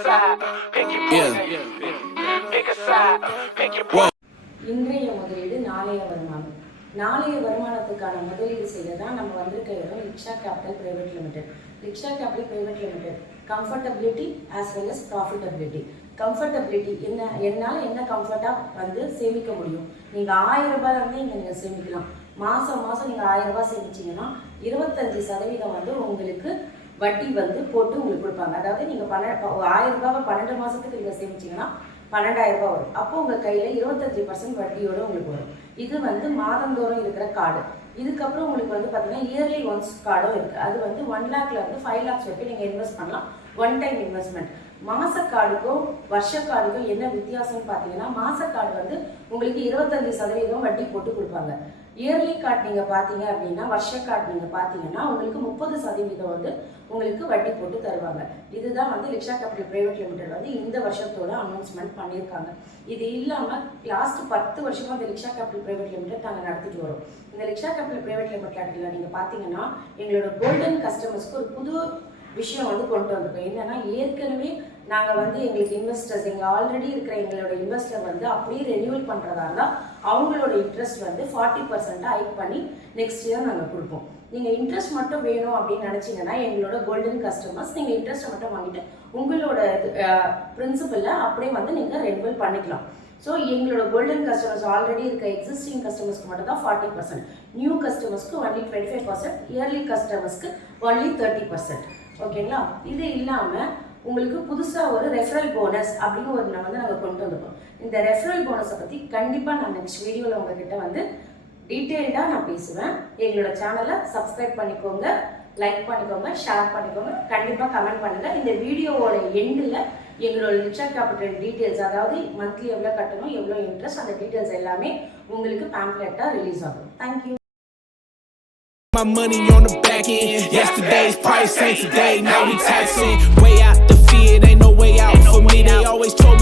side, pick your poison. Pick a side, pick your poison. இன்றைய முதலீடு நாளைய வருமானம். நாளைய வருமானத்துக்கான முதலீடு செய்ய தான் நம்ம வந்திருக்க இடம் Liksha capital private limited. Liksha capital private limited comfortability as well as profitability. Comfortability என்னால் என்ன கம்ஃபர்ட்டாக வந்து சேமிக்க முடியும். நீங்கள் 1000 ரூபாயிலேருந்து இங்கே நீங்கள் சேமிக்கலாம். மாதம் நீங்கள் 1000 ரூபாய் சேமிச்சிங்கன்னா 25% வந்து உங்களுக்கு வட்டி வந்து போட்டு உங்களுக்கு கொடுப்பாங்க. அதாவது நீங்கள் 1000 ரூபாவை 12 மாதத்துக்கு நீங்கள் சேமிச்சிங்கன்னா 12,000 ரூபாய் வரும். அப்போ உங்கள் கையில் 25% வட்டியோடு உங்களுக்கு வரும். இது வந்து மாதந்தோறும் இருக்கிற கார்டு. இதுக்கப்புறம் உங்களுக்கு வந்து பார்த்தீங்கன்னா இயர்லி ஒன்ஸ் கார்டும் இருக்குது. அது வந்து 1 லேக்லேருந்து 5 லேக்ஸ் வரைக்கும் நீங்கள் இன்வெஸ்ட் பண்ணலாம். One time investment. மாத கார்டுக்கும் வருஷ கார்டுக்கும் என்ன வித்தியாசம்னு பார்த்தீங்கன்னா மாத கார்டு வந்து உங்களுக்கு 25% வட்டி போட்டு கொடுப்பாங்க. இயர்லி கார்டு நீங்கள் பார்த்தீங்க அப்படின்னா வருஷ கார்டு நீங்கள் பார்த்தீங்கன்னா உங்களுக்கு 30% வந்து உங்களுக்கு வட்டி போட்டு தருவாங்க. இதுதான் வந்து லிக்ஷா கேபிட்டல் பிரைவேட் லிமிடெட் வந்து இந்த வருஷத்தோட அனௌன்ஸ்மெண்ட் பண்ணியிருக்காங்க. இது இல்லாமல் லாஸ்ட் 10 வருஷமாக இந்த லிக்ஷா கேபிட்டல் பிரைவேட் லிமிடெட் நாங்கள் நடத்திட்டு வரோம். இந்த லிக்ஷா கேபிட்டல் பிரைவேட் லிமிடெட்ல நீங்கள் பார்த்தீங்கன்னா எங்களோட கோல்டன் கஸ்டமர்ஸ்க்கு ஒரு புது விஷயம் வந்து கொண்டு வந்திருக்கோம். என்னன்னா ஏற்கனவே நாங்கள் வந்து எங்களுக்கு இன்வெஸ்டர்ஸ் எங்கள் ஆல்ரெடி இருக்கிற எங்களோட இன்வெஸ்டர் வந்து அப்படியே ரெனியூவல் பண்ணுறதா இருந்தால் அவங்களோட இன்ட்ரெஸ்ட் வந்து 40% ஹைக் பண்ணி நெக்ஸ்ட் இயர் நாங்கள் கொடுப்போம். நீங்கள் இன்ட்ரெஸ்ட் மட்டும் வேணும் அப்படின்னு நினச்சிங்கன்னா எங்களோட கோல்டன் கஸ்டமர்ஸ் நீங்கள் இன்ட்ரெஸ்ட்டை மட்டும் வாங்கிட்டு உங்களோட பிரின்சிபலில் அப்படியே வந்து நீங்கள் ரெனியூவல் பண்ணிக்கலாம். ஸோ எங்களோட கோல்டன் கஸ்டமர்ஸ் ஆல்ரெடி இருக்க எக்ஸிஸ்டிங் கஸ்டமர்ஸ்க்கு மட்டும் தான் 40%, நியூ கஸ்டமர்ஸ்க்கு ஒன்லி 25%, இயர்லி கஸ்டமர்ஸ்க்கு ஒன்லி 30%. ஓகேங்களா? இது இல்லாமல் உங்களுக்கு புதுசாக ஒரு ரெஃபரல் போனஸ் அப்படின்னு ஒரு நாங்கள் கொண்டு வந்திருக்கோம். இந்த ரெஃபரல் போனஸை பற்றி கண்டிப்பாக நான் நெக்ஸ்ட் வீடியோவில் உங்ககிட்ட வந்து டீட்டெயில்டாக நான் பேசுவேன். எங்களோட சேனலை சப்ஸ்கிரைப் பண்ணிக்கோங்க, லைக் பண்ணிக்கோங்க, ஷேர் பண்ணிக்கோங்க, கண்டிப்பாக கமெண்ட் பண்ணுங்கள். இந்த வீடியோவோட எண்டில் எங்களோட லிக்ஷா கேபிட்டல் டீட்டெயில்ஸ், அதாவது மந்த்லி எவ்வளோ கட்டணும், எவ்வளோ இன்ட்ரெஸ்ட், அந்த டீட்டெயில்ஸ் எல்லாமே உங்களுக்கு பேம்ப்ளெட்டாக ரிலீஸ் ஆகும். Thank you. My money on the back end. Yesterday's price ain't today. Now we taxing. Way out the fear, ain't no way out for me. They always told me